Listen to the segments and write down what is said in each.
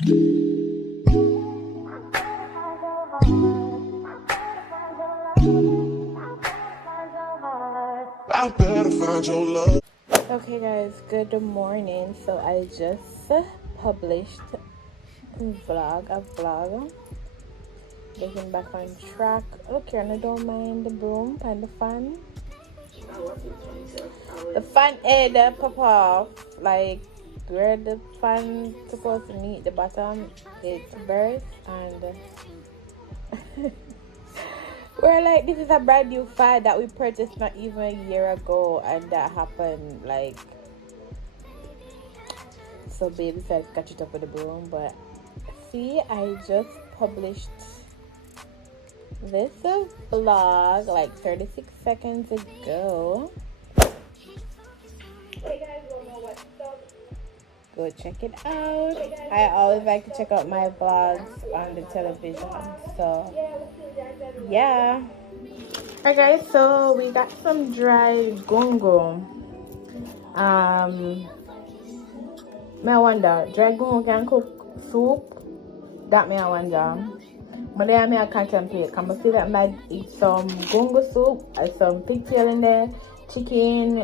I better find your love. Okay guys, good morning. So I just published a vlog, getting back on track. Look here, and I don't mind the broom and the fan. The fan head pop off, like where the fan supposed to meet the bottom, it's burst, and we're like, this is a brand new fan that we purchased not even a year ago, and that happened like. So baby said catch it up with the broom. But see, I just published this vlog like 36 seconds ago. Hey guys, don't know what's up. Go check it out. I always like to check out my vlogs on the television. So yeah. Alright guys, so we got some dry gungo. Me I wonder, dry gungo can cook soup? That me I wonder. But then I contemplate. Can I see that I might eat some gungo soup, some pigtail in there, chicken,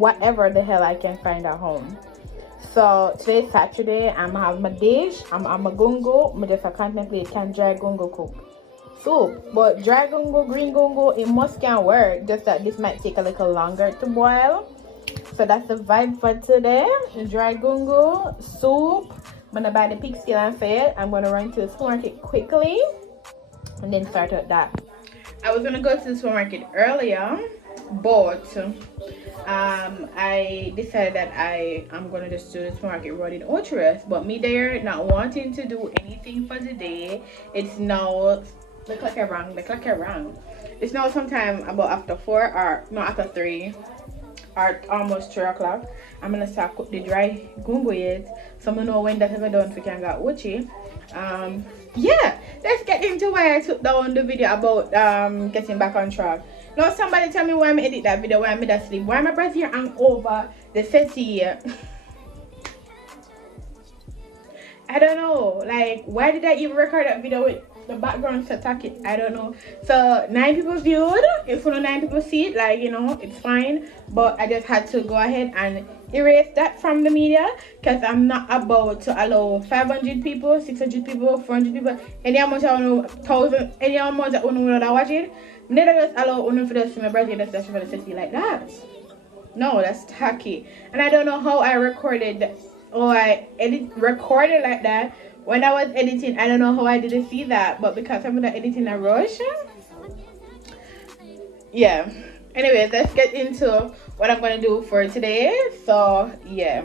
whatever the hell I can find at home. So today's Saturday, I'm gonna have my dish. I'm a gungo. I just contemplate can dry gungo cook soup. But dry gungo, green gungo, it must can work. Just that this might take a little longer to boil. So that's the vibe for today. Dry gungo soup. I'm gonna buy the pig steel and fed. I'm gonna run to the supermarket quickly and then start out that. I was gonna go to the supermarket earlier, but I decided that I'm gonna just do the supermarket run in Oakland. But me there not wanting to do anything for today. It's now the clock around. It's now sometime about after 4 or no after 3. Or almost 3 o'clock. I'm gonna start cook the dry gungo yet. So I'm gonna know when that ever done if we can get uchi. Yeah, let's get into why I took down the video about getting back on track. Now somebody tell me why I edit that video, why I made that sleep, why my breath here hang over the settee. I don't know, like why did I even record that video with the background to attack it? I don't know. So 9 people viewed. If 9 people see it, like, you know, it's fine. But I just had to go ahead and erase that from the media because I'm not about to allow 500 people, 600 people, 400 people, any amount of 1,000, any amount of one that watch it. I'm never just allow one for the my birthday just for the city like that. No, that's tacky. And I don't know how I recorded or I recorded like that. When I was editing, I don't know how I didn't see that, but because I'm not editing a rush. Yeah. Anyways, let's get into what I'm gonna do for today. So yeah,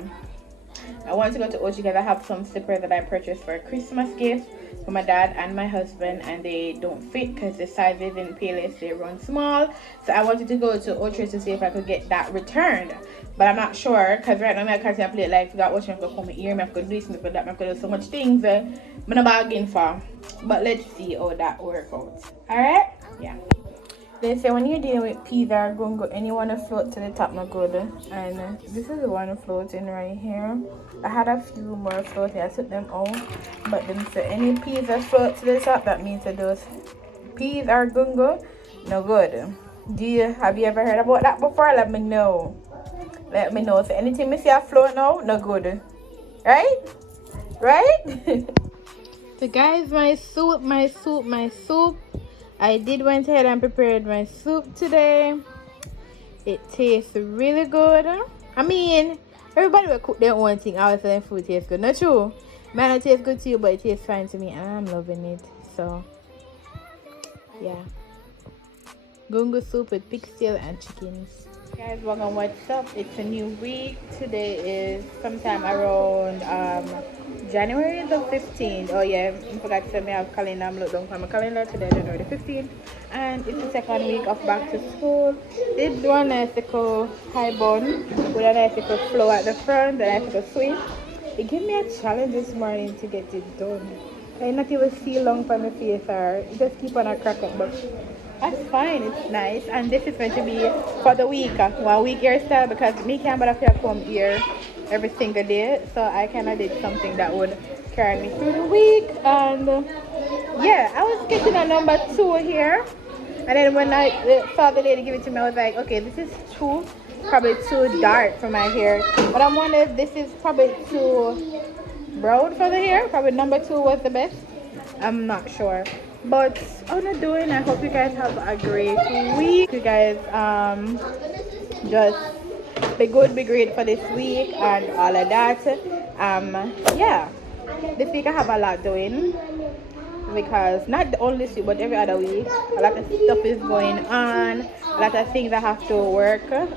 I want to go to Ochi because I have some slippers that I purchased for a Christmas gift for my dad and my husband, and they don't fit because the sizes in Payless they run small. So I wanted to go to Ochi to see if I could get that returned. But I'm not sure because right now I can't play like that. Watching for come here, I could do this, I could that, I could do so much things. I'm not bargain for. But let's see how that works out. Alright? Yeah. They say when you're dealing with peas or gungo and you want to float to the top, no good. And this is the one floating right here. I had a few more floating, I took them out. But then say any peas that float to the top, that means that those peas or gungo, no good. Have you ever heard about that before? Let me know. Let me know. So anything I see a float now, no good. Right? Right? So guys, my soup. I did went ahead and prepared my soup today. It tastes really good. I mean, everybody will cook their own thing. I was saying food tastes good. Not true. Might not taste good to you, but it tastes fine to me, and I'm loving it. So, yeah. Gungo soup with pigtail and chickens. Guys, welcome. What's up? It's a new week. Today is sometime around January the 15th. Oh yeah, I forgot to say I have calendar. I'm looking down for my calendar today, January the 15th, and it's the second week of back to school. Did do a nice little high bun with a nice little flow at the front, a nice little sweet. It gave me a challenge this morning to get it done. I not even see long for my face or just keep on a crack up, but that's fine, it's nice. And this is going to be for the week, 1 week hairstyle, because me can't bother to come here every single day. So I kind of did something that would carry me through the week. And yeah, I was getting a number 2 here. And then when I saw the lady give it to me, I was like, okay, this is probably too dark for my hair. But I'm wondering if this is probably too brown for the hair. Probably number 2 was the best. I'm not sure. But what I'm doing, I hope you guys have a great week. You guys just be good, be great for this week and all of that. Yeah, this week I have a lot doing, because not only this week but every other week a lot of stuff is going on, a lot of things I have to work to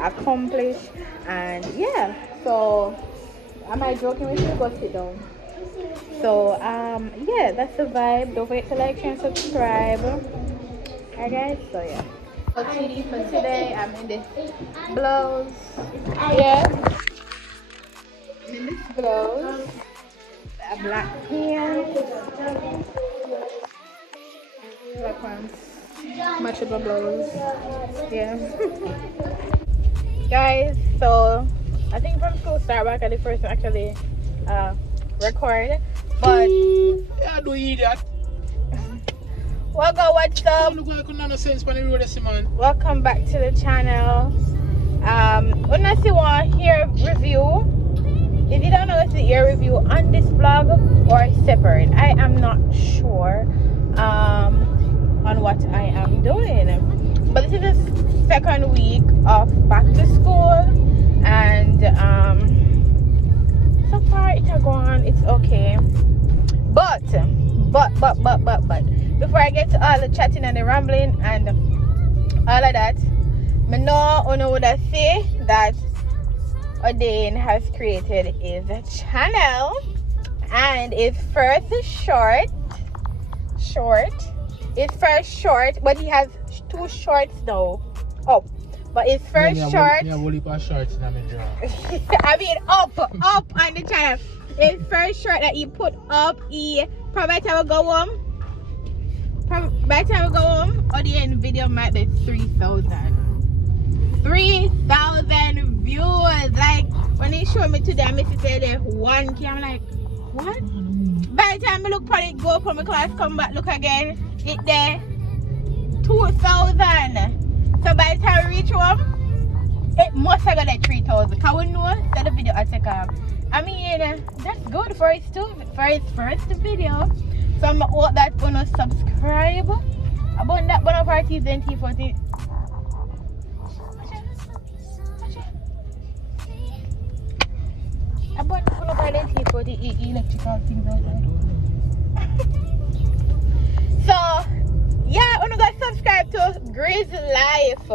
accomplish. And yeah, so am I joking with you? Go sit down. So yeah, that's the vibe. Don't forget to like, share, and subscribe. Alright guys, so yeah, TD for today. I'm in this blouse. Yeah, I'm in this blouse, a black pants, black pants, matchable blouse. Yeah. Guys, so I think from school start back at the first one actually record, but yeah, do idiot. what's up? Welcome back to the channel. Unless you want to hear review, if you don't know, it's the ear review on this vlog or separate. I am not sure on what I am doing, but this is the second week of back to school, and so far it has gone, it's okay. But before I get to all the chatting and the rambling and all of that, I know would I say that Odane has created his channel, and his first short, but he has 2 shorts now up. But his first short, I mean up on the channel. His first short that he put up, he probably by the time we go home, or the end video might be 3,000 views. Like when he showed me today, I missed it there 1K. I'm like, what? By the time I look for it, go up on my class, come back, look again, it there 2,000. So by the time we reach home, it must have got like 3,000. Because we know that the video I take off. I mean, that's good for his first video. So I'm hope that you want to subscribe. About that one of our teeth and T40. About one of our T40 electrical things out there. So yeah, I'm gonna subscribe to Grizz Life.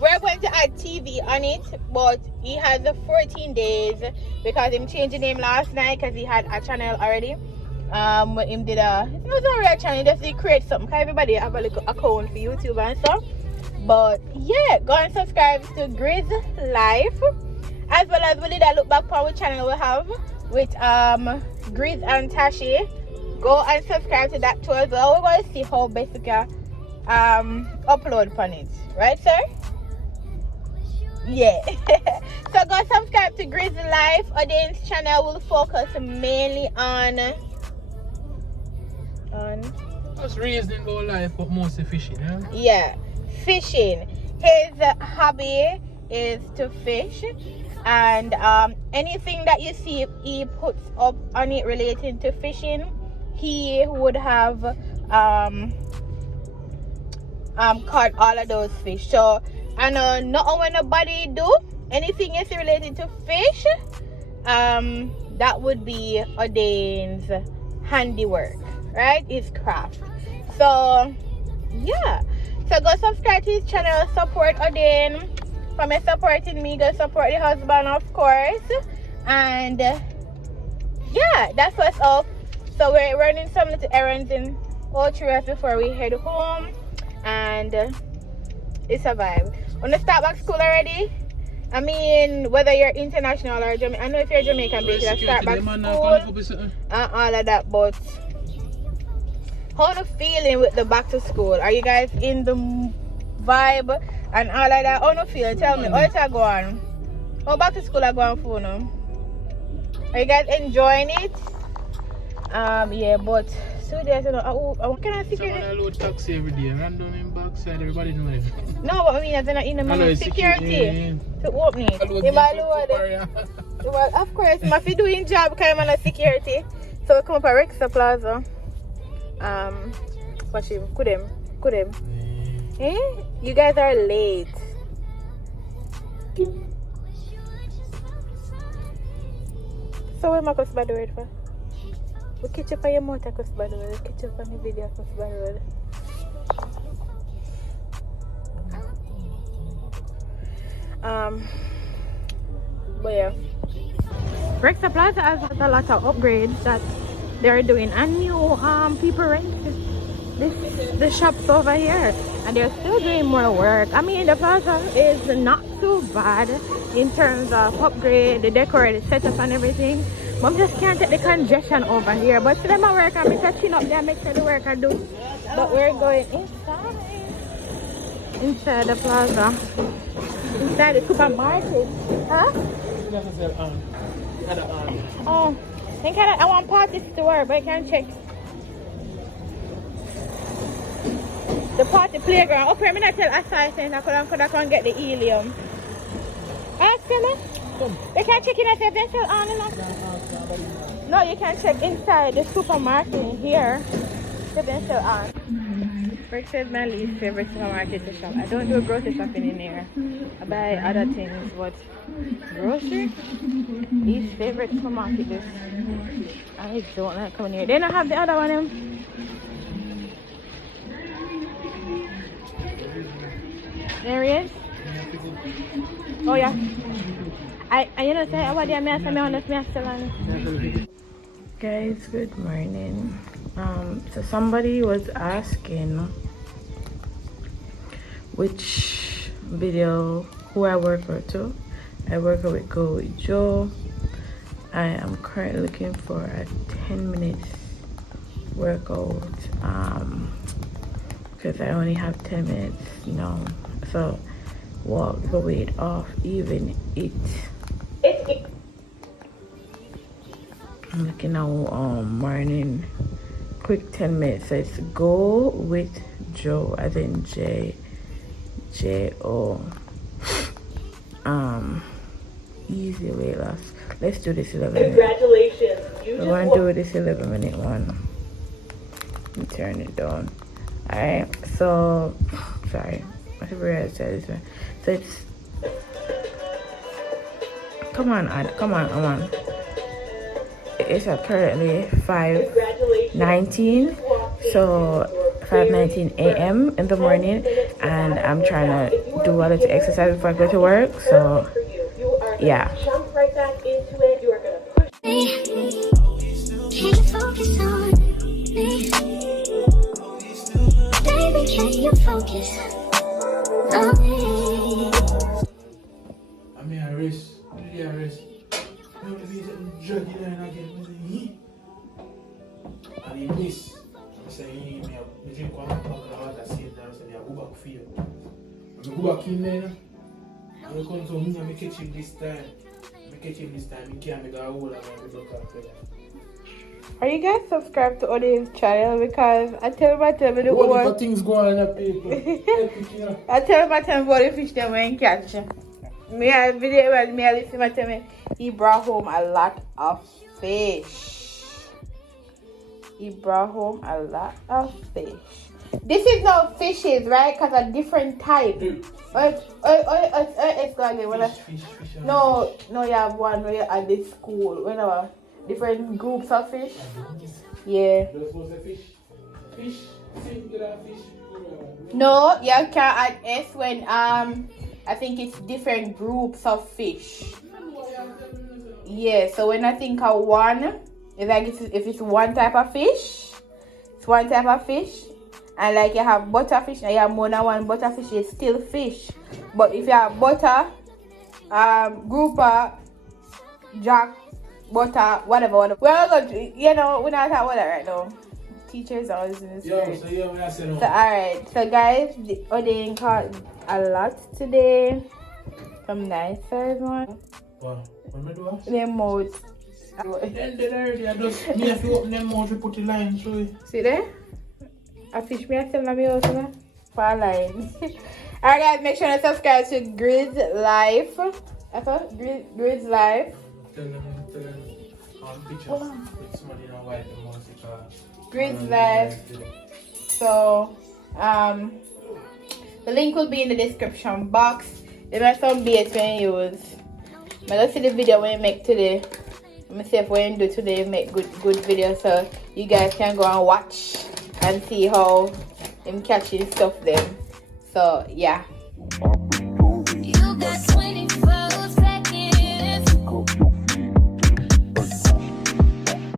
We're going to add TV on it, but he has the 14 days because him changed the name last night because he had a channel already. When him did it was a real channel, he just did create something because everybody have a little account for YouTube and stuff. But yeah, go and subscribe to Grizz Life, as well as we did a look back on which channel we have with Grizz and Tashoya. Go and subscribe to that too as well. We're going to see how basically upload on it, right sir? Yeah. So go subscribe to Grizz Life. Odane's channel will focus mainly on just reasonable life, but mostly fishing, yeah? Yeah, fishing. His hobby is to fish, and anything that you see he puts up on it relating to fishing, he would have caught all of those fish. So I know not when nobody do anything is related to fish, that would be Odane's handiwork, right? His craft. So yeah, so go subscribe to his channel, support Odane. For me supporting me, go support the husband, of course. And yeah, that's what's up. So we're running some little errands in Oakland before we head home, and it's a vibe. Wanna start back school already? I mean, whether you're international or Jamaican, I know if you're Jamaican based, you start back school and all of that, but how are you feeling with the back to school? Are you guys in the vibe and all of that? How are you feeling? Tell me, how is that going? Oh, back to school I go on phone now. Are you guys enjoying it? Yeah, but so there's what kind of security? Someone load taxi every day, random in backside, everybody know it. No, but I mean, there's not in security to open it. If I load it, well, of course, I'm doing job because I'm on security. So we come up at Plaza. Watch him, could him. Eh? You guys are late. So what am I supposed to do it for? We catch up on your motor, we catch up on the video, but yeah. Rexa Plaza has a lot of upgrades that they're doing, and new people rent the shops over here, and they're still doing more work. I mean, the plaza is not too bad in terms of upgrade, the decorated setup and everything. But I just can't take the congestion over here. But to them I work and I'm touching up there, make sure the work I do. But we're going inside the plaza, inside the supermarket. Huh? Oh, I want party store, but I can't check. The party playground. Okay, I'm not tell Asai saying I could get the helium. Ask him. They can't check in if they're still on enough. No, you can check inside the supermarket here. They're still on. Breakfast is my least favorite supermarket to shop. I don't do grocery shopping in there. I buy other things, but grocery? Least favorite supermarket is. I don't like coming here. They don't have the other one. There he is. Oh yeah. I you know say what I'm guys, good morning. So somebody was asking which video who I work with too. I work with Go with Joe. I am currently looking for a 10-minute workout because I only have 10 minutes now. So walk the weight off, even it. I'm looking at morning quick 10 minutes. So it's Go with Joe, as in J-O. Easy weight loss. Let's do this 11 minutes. Congratulations. We're going to do this 11-minute one. Let me turn it down. Alright, so sorry. Whatever I said this one. So it's come on. It's currently 5:19, so 5:19 a.m. in the morning, and I'm trying to do a little exercise before I go to work. So yeah. Jump right back into it. You are gonna push. Can you focus on me? Baby, can you focus on me? I mean, arrest. Drug you down again. And in this, I say, you need me to drink one cup of water, sit down, so I go back for you. When I go back in there, I come to me and I catch him this time. I can't make a hole and I look after that. Are you guys subscribed to Odin's channel? Because I tell my time the what things going on people. I tell my time for the fish them when catch. Me a video when me listen my time he brought home a lot of fish. This is not fishes, right? Because a different type. It's like fish. No, you have one where you're at this school. Whenever different groups of fish. Yeah. Fish. No, you can't add S when I think it's different groups of fish. Yeah, so when I think of one, it's like if it's one type of fish, it's one type of fish. And like you have butterfish and you have more than one butterfish, it's still fish. But if you have butter, grouper, jack, butter, whatever. We're going to, we're not talking about that right now. Teachers are always in the spirit. So alright, so guys, the Odin caught a lot today. Some nice size one. Wow. What am I doing? Them mouth. Then already, I just, me have to open them mouth to put the line through it. See there? A fish me I tell them out there. For a line. Alright guys, make sure to subscribe to Grid's Life. Grid's Life. Tell them, pictures with somebody in a white music. Grid's Life. So, the link will be in the description box. There are some baits we use. But let's see the video we make today. Let me see if we do today make good video, so you guys can go and watch and see how I'm catching stuff then. So yeah.